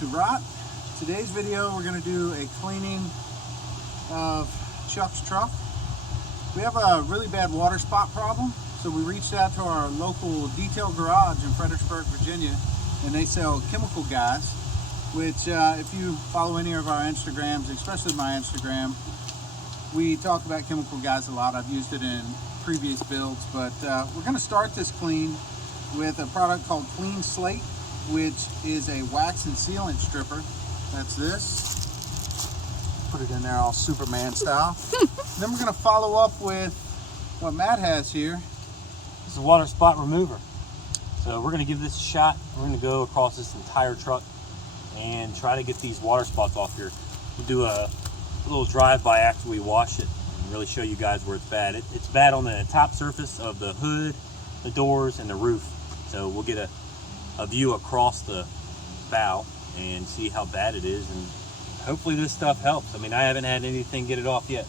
to rot. Today's video we're going to do a cleaning of Chuck's truck. We have a really bad water spot problem, so we reached out to our local Detail Garage in Fredericksburg, Virginia, and they sell chemical guys, which if you follow any of our Instagrams, especially my Instagram, we talk about chemical guys a lot. I've used it in previous builds, but we're going to start this clean with a product called Clean Slate, which is a wax and sealant stripper. That's this. Put it in there all Superman style. Then we're going to follow up with what Matt has here. This is a water spot remover. So we're going to give this a shot. We're going to go across this entire truck and try to get these water spots off here. We'll do a little drive-by after we wash it and really show you guys where it's bad. It's bad on the top surface of the hood, the doors, and the roof. So we'll get a view across the bow and see how bad it is, and hopefully this stuff helps. I mean, I haven't had anything get it off yet.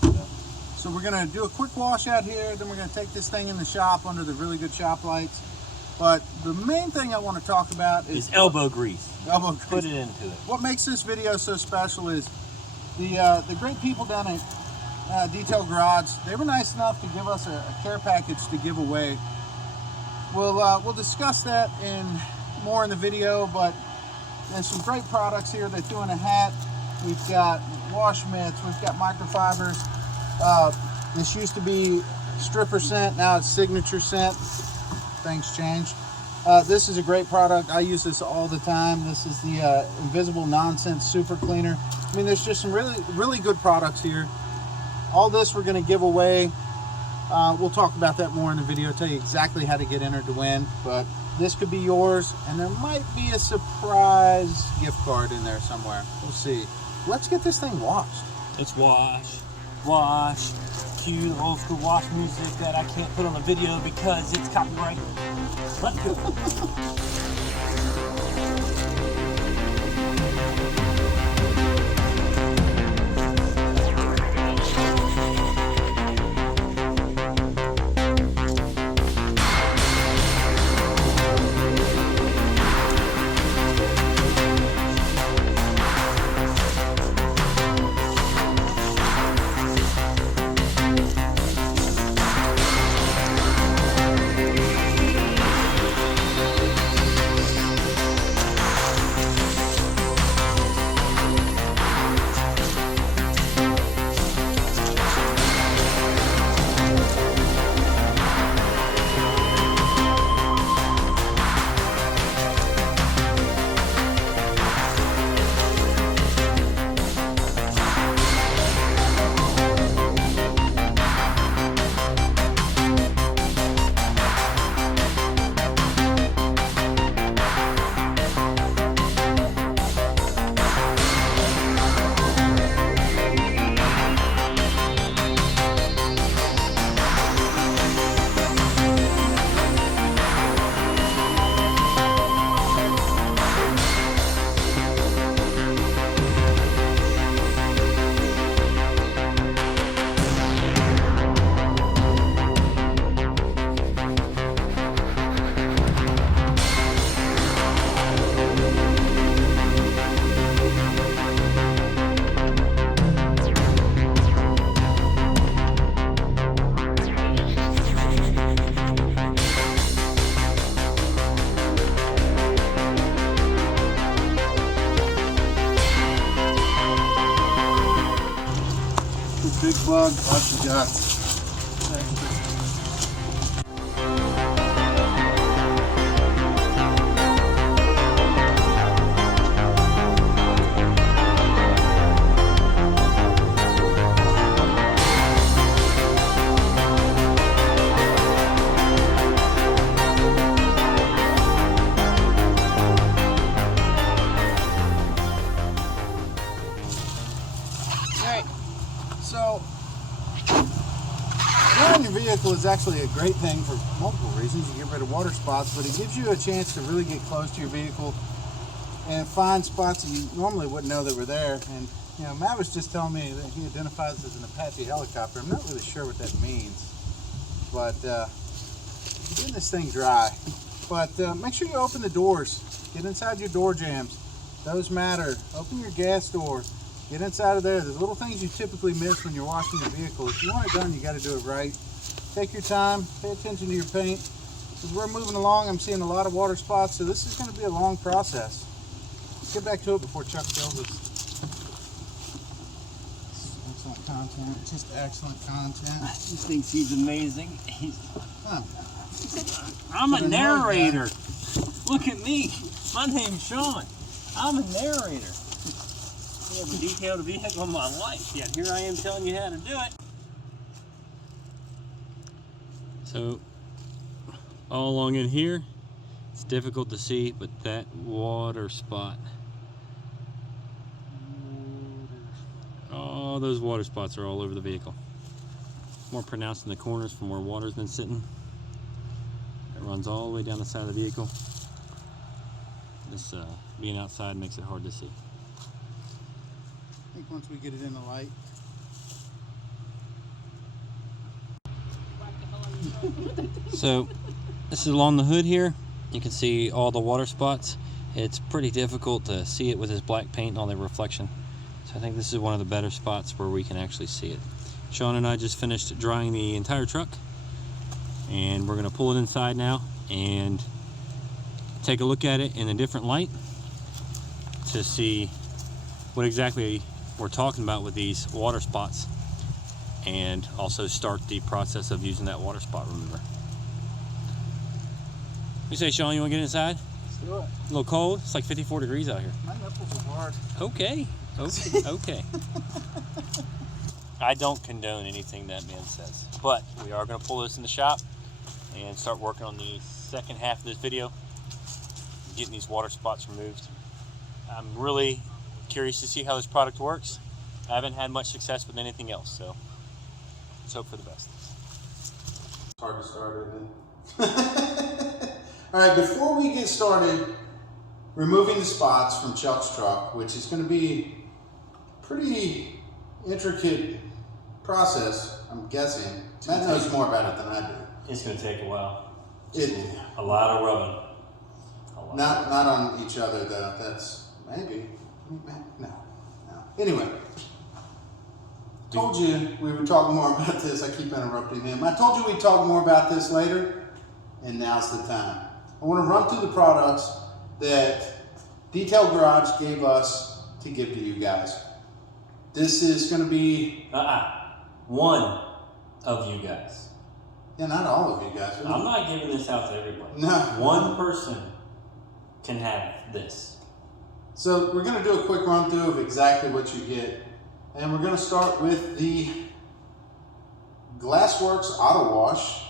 So we're going to do a quick wash out here, then we're going to take this thing in the shop under the really good shop lights. But the main thing I want to talk about is elbow grease. Elbow grease. Put it into it. What makes this video so special is the great people down at Detail Garage. They were nice enough to give us a care package to give away. We'll discuss that more in the video, but there's some great products here. They threw in a hat. We've got wash mitts. We've got microfibers. This used to be stripper scent. Now it's signature scent. Things changed. This is a great product. I use this all the time. This is the Invisible Nonsense Super Cleaner. I mean, there's just some really good products here. All this we're going to give away. We'll talk about that more in the video, tell you exactly how to get entered to win, but this could be yours, and there might be a surprise gift card in there somewhere. We'll see. Let's get this thing washed. Let's wash. Cue the old school wash music that I can't put on the video because it's copyrighted. Let's go. Big bug, watch the guts. So, running your vehicle is actually a great thing for multiple reasons. You get rid of water spots, but it gives you a chance to really get close to your vehicle and find spots that you normally wouldn't know that were there. And you know, Matt was just telling me that he identifies as an Apache helicopter. I'm not really sure what that means, but getting this thing dry. But make sure you open the doors. Get inside your door jambs. Those matter. Open your gas door. Get inside of there. The little things you typically miss when you're washing your vehicle. If you want it done, you got to do it right. Take your time. Pay attention to your paint. As we're moving along, I'm seeing a lot of water spots, so this is going to be a long process. Let's get back to it before Chuck kills us. Excellent content. Just excellent content. He thinks he's amazing. Huh. I'm a narrator. Look at me. My name's Sean. I'm a narrator. I never detailed a vehicle in my life yet. Here I am telling you how to do it. So, all along in here, it's difficult to see, but that water spot. All those water spots are all over the vehicle. More pronounced in the corners from where water's been sitting. It runs all the way down the side of the vehicle. This being outside makes it hard to see. I think once we get it in the light. So this is along the hood here. You can see all the water spots. It's pretty difficult to see it with this black paint and all that reflection. So I think this is one of the better spots where we can actually see it. Sean and I just finished drying the entire truck, and we're going to pull it inside now and take a look at it in a different light to see what exactly we're talking about with these water spots, and also start the process of using that water spot remover. You say, Sean, you want to get inside? Let's do it. A little cold? It's like 54 degrees out here. My nipples are hard. Okay. Okay. I don't condone anything that man says, but we are going to pull this in the shop and start working on the second half of this video, getting these water spots removed. I'm really curious to see how this product works. I haven't had much success with anything else, so let's hope for the best. It's hard to start, isn't it? All right, before we get started removing the spots from Chuck's truck, which is going to be a pretty intricate process, I'm guessing. Matt knows more about it than I do. It's going to take a while. A lot of rubbing. Not on each other though. That's maybe. No. Anyway, told you we would talk more about this. I keep interrupting him. I told you we'd talk more about this later, and now's the time. I want to run through the products that Detail Garage gave us to give to you guys. This is going to be one of you guys. Yeah, not all of you guys. I'm not giving this out to everybody. No. One person can have this. So we're going to do a quick run through of exactly what you get. And we're going to start with the Glassworks Auto Wash.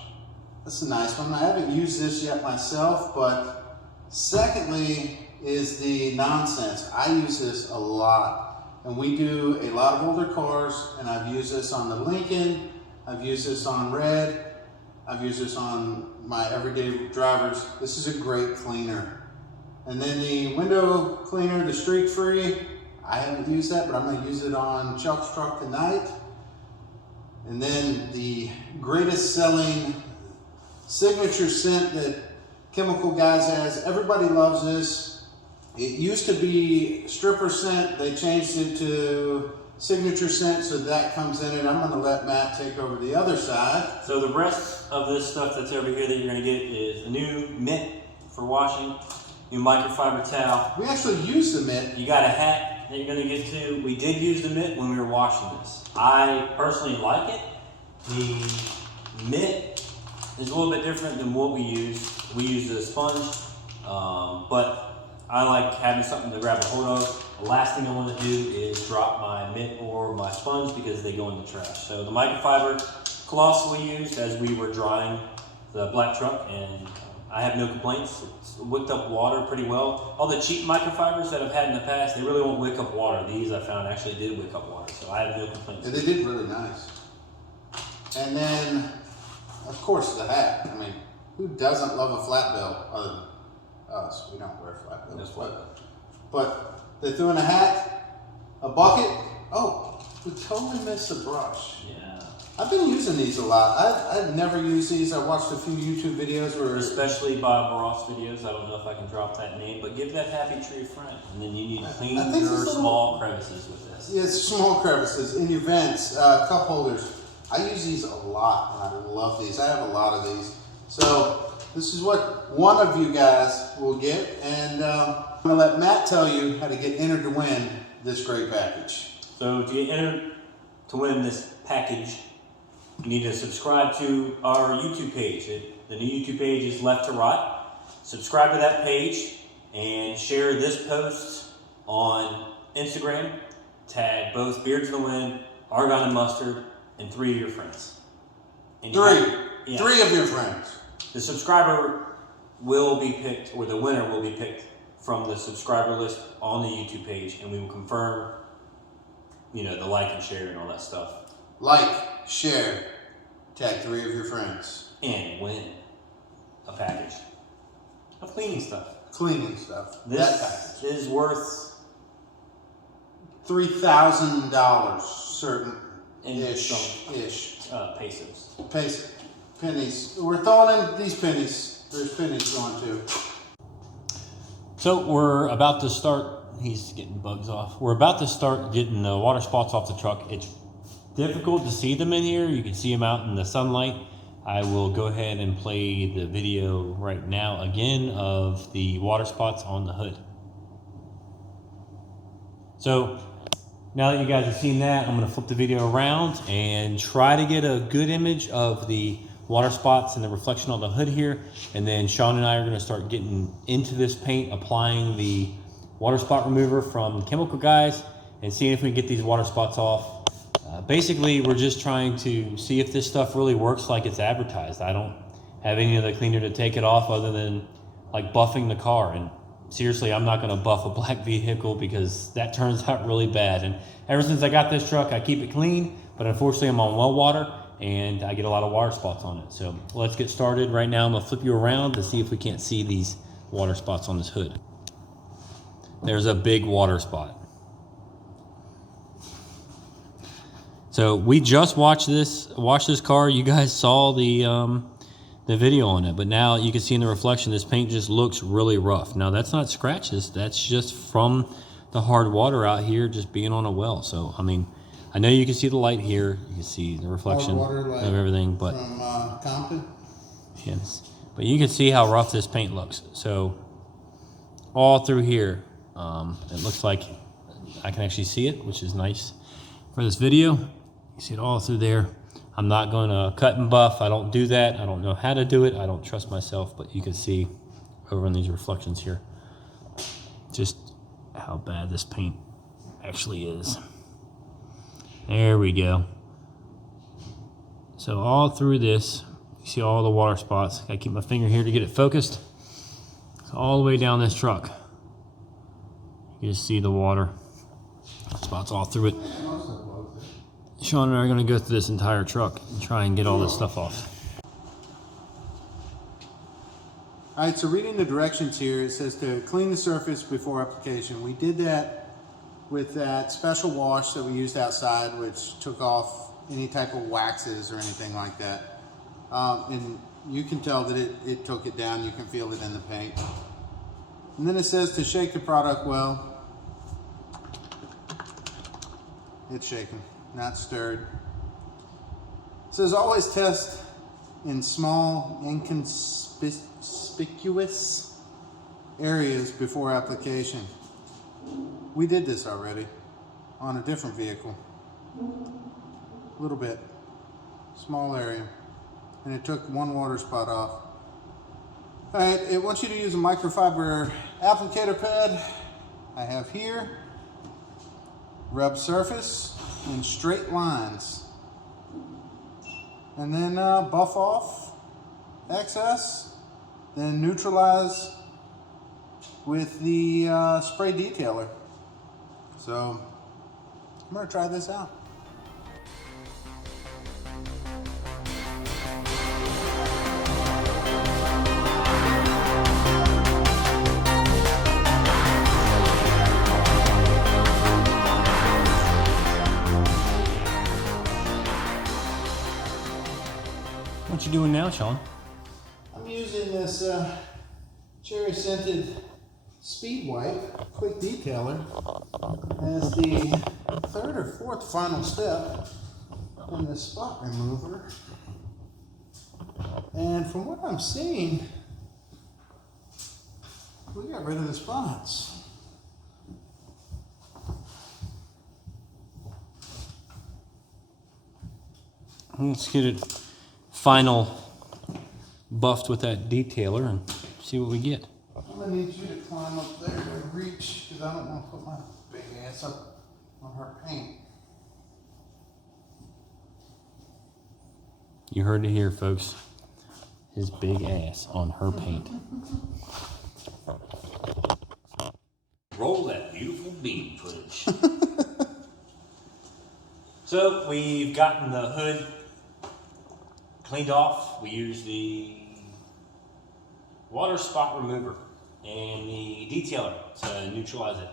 That's a nice one. I haven't used this yet myself, but secondly is the Nonsense. I use this a lot. And we do a lot of older cars, and I've used this on the Lincoln. I've used this on Red. I've used this on my everyday drivers. This is a great cleaner. And then the window cleaner, the streak free, I haven't used that, but I'm going to use it on Chuck's truck tonight. And then the greatest selling signature scent that Chemical Guys has. Everybody loves this. It used to be stripper scent. They changed it to signature scent, so that comes in it. I'm going to let Matt take over the other side. So the rest of this stuff that's over here that you're going to get is a new mitt for washing, new microfiber towel. We actually use the mitt. You got a hat that you're going to get to. We did use the mitt when we were washing this. I personally like it. The mitt is a little bit different than what we use. We use a sponge, but I like having something to grab a hold of. The last thing I want to do is drop my mitt or my sponge because they go in the trash. So the microfiber cloths we used as we were drying the black truck, and I have no complaints. It's wicked up water pretty well. All the cheap microfibers that I've had in the past, they really won't wick up water. These I found actually did wick up water, so I have no complaints. Yeah, they did really nice. And then, of course, the hat. I mean, who doesn't love a flat bill other than us? We don't wear flat bills. But they threw in a hat, a bucket. Oh, we totally missed the brush. Yeah. I've been using these a lot. I've never used these. I watched a few YouTube videos where... Especially Bob Ross videos. I don't know if I can drop that name, but give that happy tree a friend. And then you need to clean your small crevices with this. Yes, small crevices in your vents, cup holders. I use these a lot, and I love these. I have a lot of these. So this is what one of you guys will get, and I'm gonna let Matt tell you how to get entered to win this great package. So to get entered to win this package, you need to subscribe to our YouTube page. The new YouTube page is left to right. Subscribe to that page and share this post on Instagram. Tag both Beards in the Wind, Argon and Mustard, and 3 of your friends. And Three of your friends. The subscriber will be picked, or the winner will be picked from the subscriber list on the YouTube page, and we will confirm, the like and share and all that stuff. Like, share, tag 3 of your friends. And win a package of cleaning stuff. This is worth $3,000 certain ish. Pesos. Pennies. We're throwing in these pennies. There's pennies going too. So we're about to start. He's getting bugs off. We're about to start getting the water spots off the truck. It's difficult to see them in here. You can see them out in the sunlight. I will go ahead and play the video right now again of the water spots on the hood. So now that you guys have seen that, I'm going to flip the video around and try to get a good image of the water spots and the reflection on the hood here. And then Sean and I are going to start getting into this paint, applying the water spot remover from Chemical Guys and seeing if we can get these water spots off. Basically, we're just trying to see if this stuff really works like it's advertised. I don't have any other cleaner to take it off other than like buffing the car. And seriously, I'm not going to buff a black vehicle because that turns out really bad. And ever since I got this truck, I keep it clean, but unfortunately I'm on well water and I get a lot of water spots on it. So let's get started. Right now I'm going to flip you around to see if we can't see these water spots on this hood. There's a big water spot. So we just watched this car. You guys saw the video on it, but now you can see in the reflection, this paint just looks really rough. Now that's not scratches. That's just from the hard water out here just being on a well. So, I mean, I know you can see the light here. You can see the reflection of everything, but from Compton. Yes, but you can see how rough this paint looks. So all through here, it looks like I can actually see it, which is nice for this video. You see it all through there. I'm not going to cut and buff. I don't do that. I don't know how to do it. I don't trust myself, but you can see over in these reflections here just how bad this paint actually is. There we go. So all through this, you see all the water spots. Gotta keep my finger here to get it focused. So all the way down this truck, you just see the water spots all through it. Sean and I are going to go through this entire truck and try and get all this stuff off. All right, so reading the directions here, it says to clean the surface before application. We did that with that special wash that we used outside, which took off any type of waxes or anything like that. And you can tell that it took it down. You can feel it in the paint. And then it says to shake the product well. It's shaken, not stirred. It says always test in small, inconspicuous areas before application. We did this already on a different vehicle. A little bit, small area. And it took one water spot off. All right, it wants you to use a microfiber applicator pad. I have here. Rub surface in straight lines. And then buff off excess. Then neutralize with the spray detailer. So I'm gonna try this out. What you doing now, Sean? I'm using this cherry scented speed wipe quick detailer as the third or fourth final step in the spot remover. And from what I'm seeing, we got rid of the spots. Let's get it final buffed with that detailer and see what we get. I'm gonna need you to climb up there and reach, because I don't want to put my big ass up on her paint. You heard it here, folks. His big ass on her paint. Roll that beautiful beam footage. So we've gotten the hood cleaned off. We used the water spot remover and the detailer to neutralize it.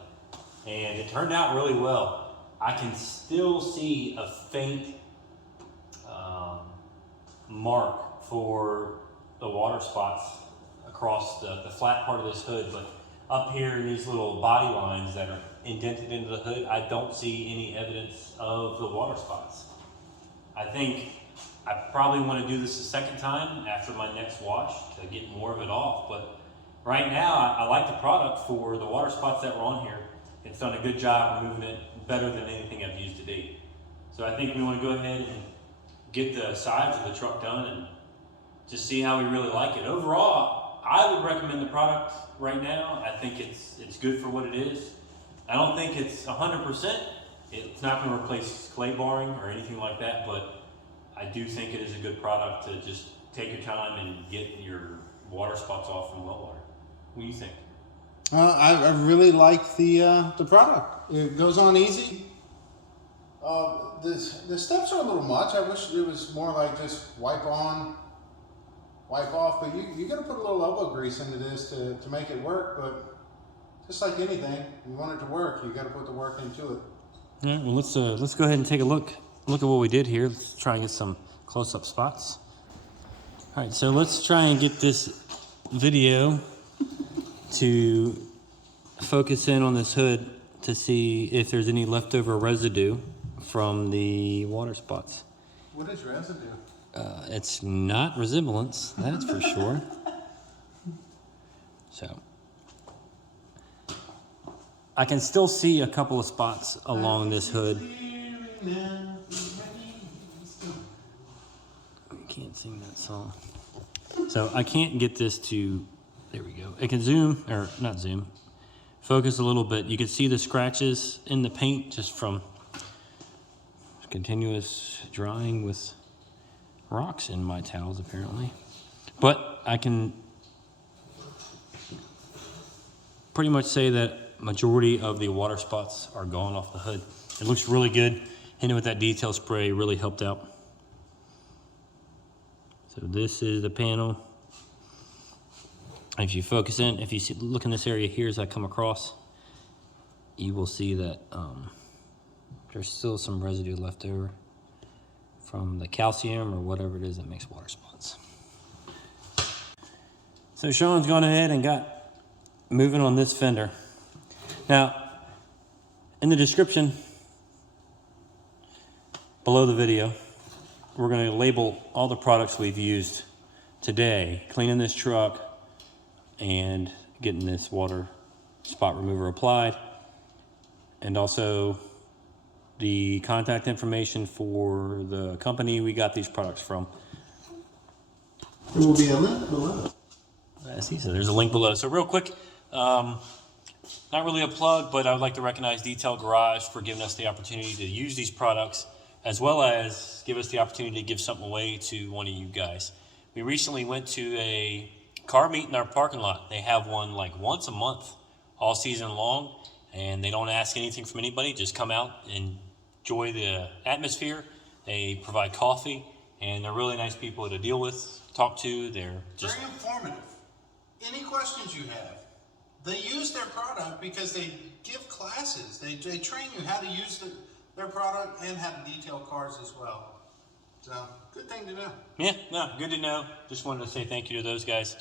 And it turned out really well. I can still see a faint mark for the water spots across the flat part of this hood, but up here in these little body lines that are indented into the hood, I don't see any evidence of the water spots. I think I probably want to do this a second time after my next wash to get more of it off, but right now I like the product for the water spots that were on here. It's done a good job removing it, better than anything I've used to date. So I think we want to go ahead and get the sides of the truck done and just see how we really like it. Overall, I would recommend the product right now. I think it's good for what it is. I don't think it's 100%. It's not going to replace clay barring or anything like that, but I do think it is a good product to just take your time and get your water spots off from well water. What do you think? I really like the product. It goes on easy. The steps are a little much. I wish it was more like just wipe on, wipe off. But you got to put a little elbow grease into this to make it work. But just like anything, you want it to work, you got to put the work into it. All right, well, let's go ahead and take a look at what we did here. Let's try and get some close-up spots. All right, so let's try and get this video to focus in on this hood to see if there's any leftover residue from the water spots. What is residue? It's not resemblance, that's for sure. So I can still see a couple of spots along this hood. I can't sing that song. So I can't get this to, there we go. It can zoom, or not zoom, focus a little bit. You can see the scratches in the paint just from continuous drying with rocks in my towels apparently. But I can pretty much say that majority of the water spots are gone off the hood. It looks really good. Hitting it with that detail spray really helped out. So this is the panel. If you focus in, if you see, look in this area here as I come across, you will see that there's still some residue left over from the calcium or whatever it is that makes water spots. So Sean's gone ahead and got moving on this fender. Now, in the description below the video, we're going to label all the products we've used today, cleaning this truck and getting this water spot remover applied, and also the contact information for the company we got these products from. There will be a link below. I see, so there's a link below. So real quick, not really a plug, but I would like to recognize Detail Garage for giving us the opportunity to use these products, as well as give us the opportunity to give something away to one of you guys. We recently went to a car meet in our parking lot. They have one like once a month, all season long, and they don't ask anything from anybody. Just come out and enjoy the atmosphere. They provide coffee, and they're really nice people to deal with, talk to. They're just very informative. Any questions you have, they use their product because they give classes. They train you how to use their product and how to detail cars as well. So, good thing to know. Yeah, no, good to know. Just wanted to say thank you to those guys.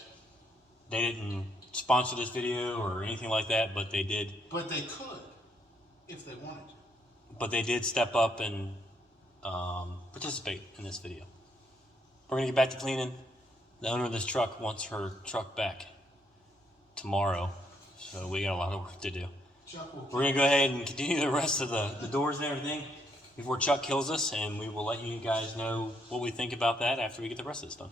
They didn't sponsor this video or anything like that, but they did. But they could, if they wanted to. But they did step up and participate in this video. We're gonna get back to cleaning. The owner of this truck wants her truck back tomorrow, so we got a lot of work to do. We're gonna go ahead and continue the rest of the doors and everything before Chuck kills us, and we will let you guys know what we think about that after we get the rest of this done.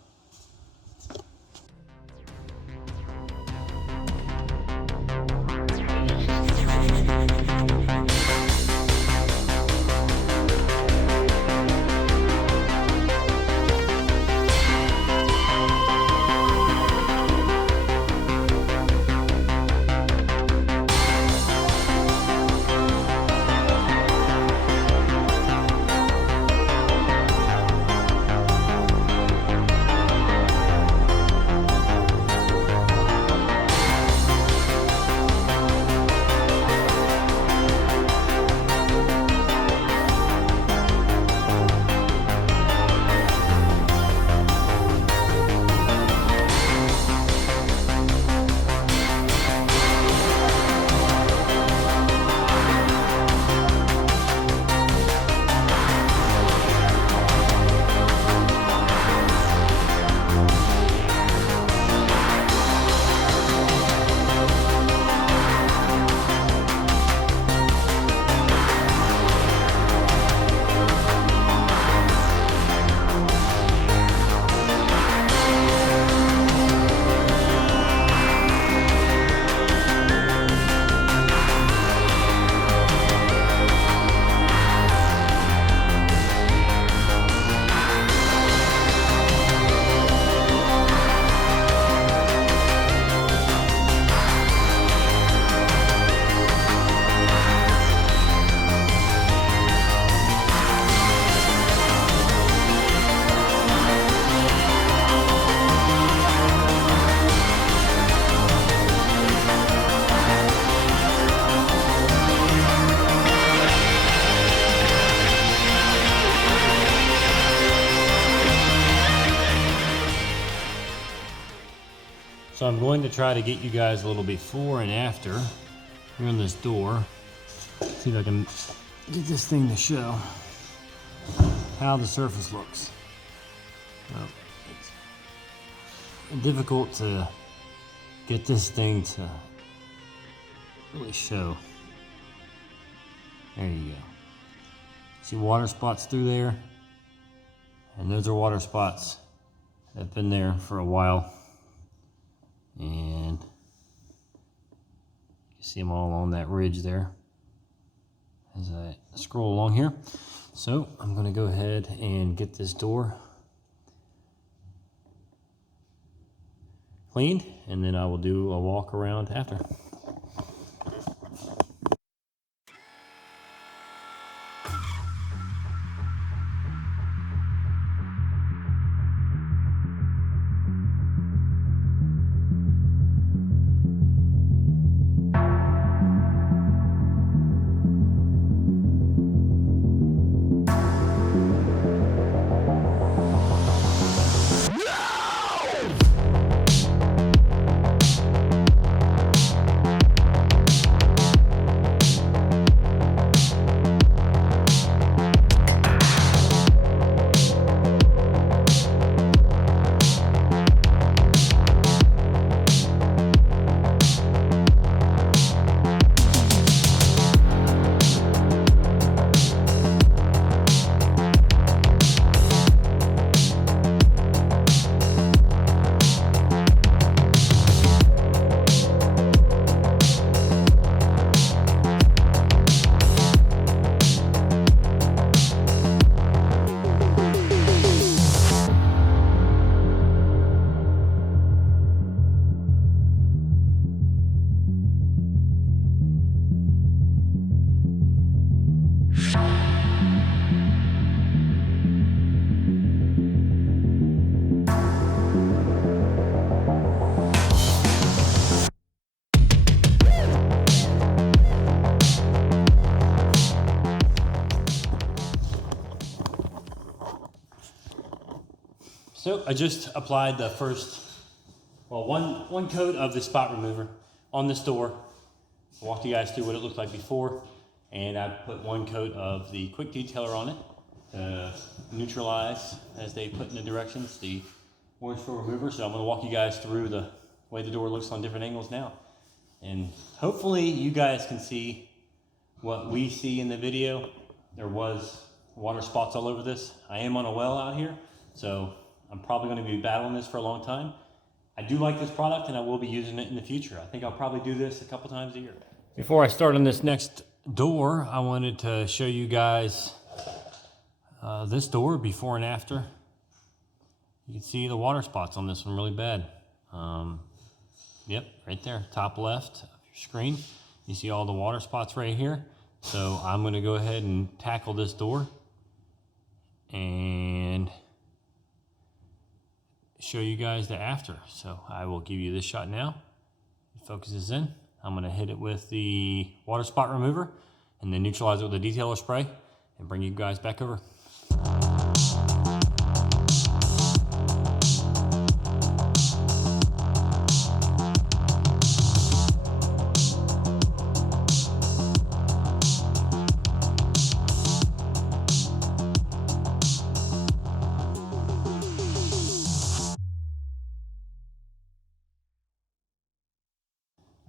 So I'm going to try to get you guys a little before and after here on this door. See if I can get this thing to show how the surface looks. Well, it's difficult to get this thing to really show. There you go. See water spots through there? And those are water spots that have been there for a while. And you see them all along that ridge there as I scroll along here. So I'm going to go ahead and get this door cleaned, and then I will do a walk around after. So I just applied the first, well, one coat of the spot remover on this door. I walked you guys through what it looked like before, and I put one coat of the quick detailer on it to neutralize, as they put in the directions, the orange foil remover. So I'm going to walk you guys through the way the door looks on different angles now, and hopefully you guys can see what we see in the video. There was water spots all over this. I am on a well out here, so I'm probably going to be battling this for a long time. I do like this product, and I will be using it in the future. I think I'll probably do this a couple times a year. Before I start on this next door, I wanted to show you guys this door before and after. You can see the water spots on this one really bad. Yep, right there, top left of your screen. You see all the water spots right here. So I'm going to go ahead and tackle this door and show you guys the after. So I will give you this shot now. It focuses in. I'm going to hit it with the water spot remover and then neutralize it with the detailer spray and bring you guys back over.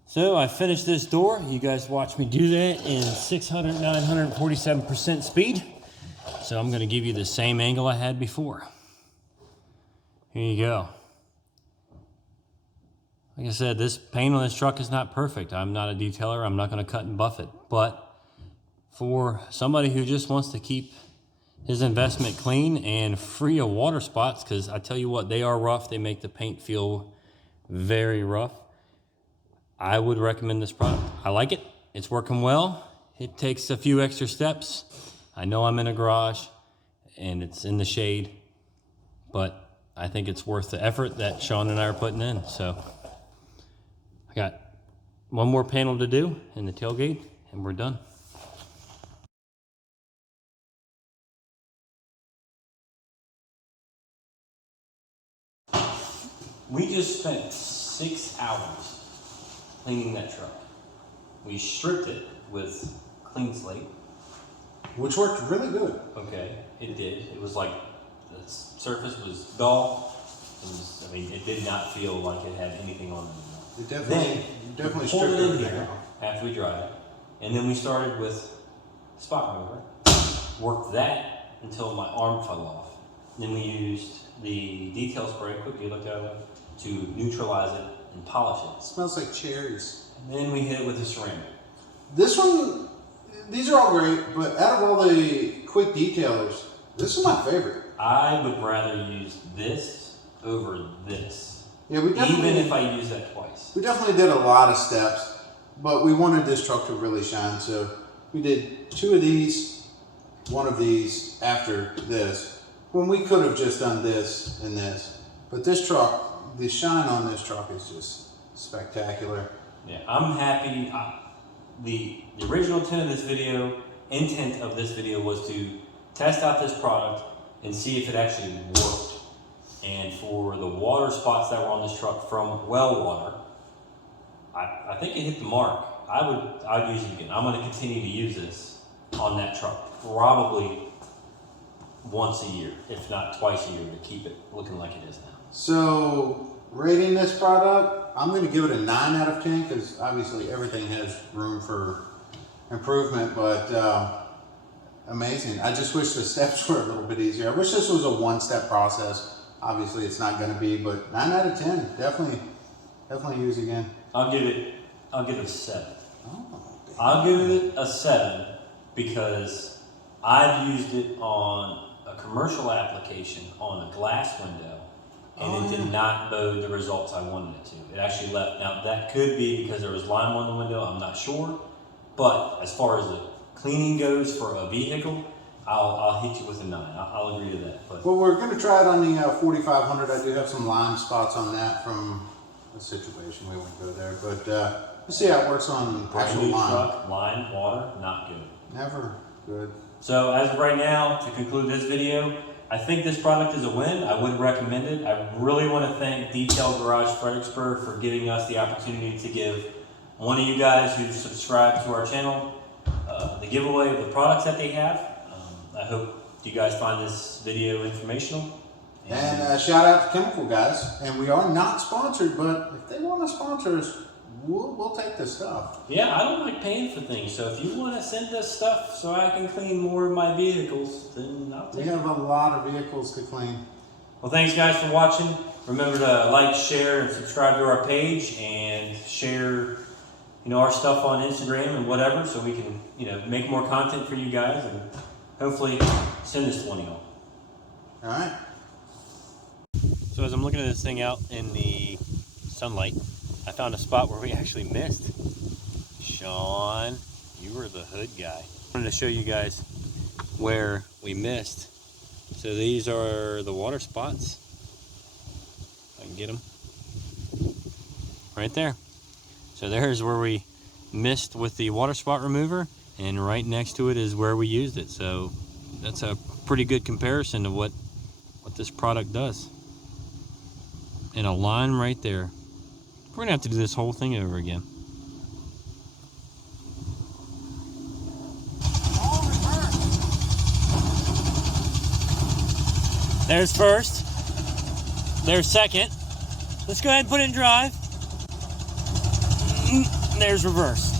So I finished this door. You guys watch me do that in 947% speed. So I'm going to give you the same angle I had before. Here you go. Like I said, this paint on this truck is not perfect. I'm not a detailer. I'm not going to cut and buff it. But for somebody who just wants to keep his investment clean and free of water spots, because I tell you what, they are rough. They make the paint feel very rough. I would recommend this product. I like it. It's working well. It takes a few extra steps. I know I'm in a garage and it's in the shade, but I think it's worth the effort that Sean and I are putting in. So I got one more panel to do in the tailgate and we're done. We just spent 6 hours cleaning that truck. We stripped it with clean slate. Which worked really good. Okay, it did. It was like the surface was dull. It was, I mean, it did not feel like it had anything on it. It definitely pulled stripped it in everything here out. after we dried it, and then we started with spot remover. Worked that until my arm fell off. Then we used the detail spray, quick dealer, to neutralize it and polish it. It smells like cherries. And then we hit it with the ceramic. This one, these are all great, but out of all the quick detailers, this is my favorite. I would rather use this over this. Yeah, we definitely, even if I use that twice. We definitely did a lot of steps, but we wanted this truck to really shine, so we did 2 of these, 1 of these after this, when we could have just done this and this. But this truck, the shine on this truck is just spectacular. Yeah, I'm happy. The original intent of this video was to test out this product and see if it actually worked. And for the water spots that were on this truck from well water, I think it hit the mark. I'd use it again. I'm going to continue to use this on that truck, probably once a year, if not twice a year, to keep it looking like it is now. So, rating this product, I'm going to give it a 9 out of 10 because obviously everything has room for improvement, but amazing. I just wish the steps were a little bit easier. I wish this was a 1-step process. Obviously it's not going to be, but 9 out of 10, definitely use again. I'll give it a 7. Oh, I'll give it a 7 because I've used it on a commercial application on a glass window, and it did not bode the results I wanted it to. It actually left. Now that could be because there was lime on the window, I'm not sure. But as far as the cleaning goes for a vehicle, I'll hit you with a 9. I'll agree to that. But well, we're going to try it on the 4500. I do have some lime spots on that from a situation. We won't go there, but let's see how it works on actual lime. Truck, lime, water, not good. Never good. So as of right now, to conclude this video, I think this product is a win. I would recommend it. I really want to thank Detail Garage Fredericksburg for giving us the opportunity to give one of you guys who subscribe to our channel the giveaway of the products that they have. I hope you guys find this video informational. And shout out to Chemical Guys. And we are not sponsored, but if they want to sponsor us, we'll take this stuff. Yeah, I don't like paying for things, so if you want to send us stuff so I can clean more of my vehicles, then I'll take it. We have a lot of vehicles to clean. Well, thanks guys for watching. Remember to like, share, and subscribe to our page, and share, our stuff on Instagram and whatever, so we can, make more content for you guys, and hopefully send this to one of y'all. All right. So as I'm looking at this thing out in the sunlight, I found a spot where we actually missed. Sean, you were the hood guy. I wanted to show you guys where we missed. So these are the water spots. I can get them. Right there. So there's where we missed with the water spot remover, and right next to it is where we used it. So that's a pretty good comparison to what this product does. And a line right there. We're gonna have to do this whole thing over again. There's first. There's second. Let's go ahead and put it in drive. There's reverse.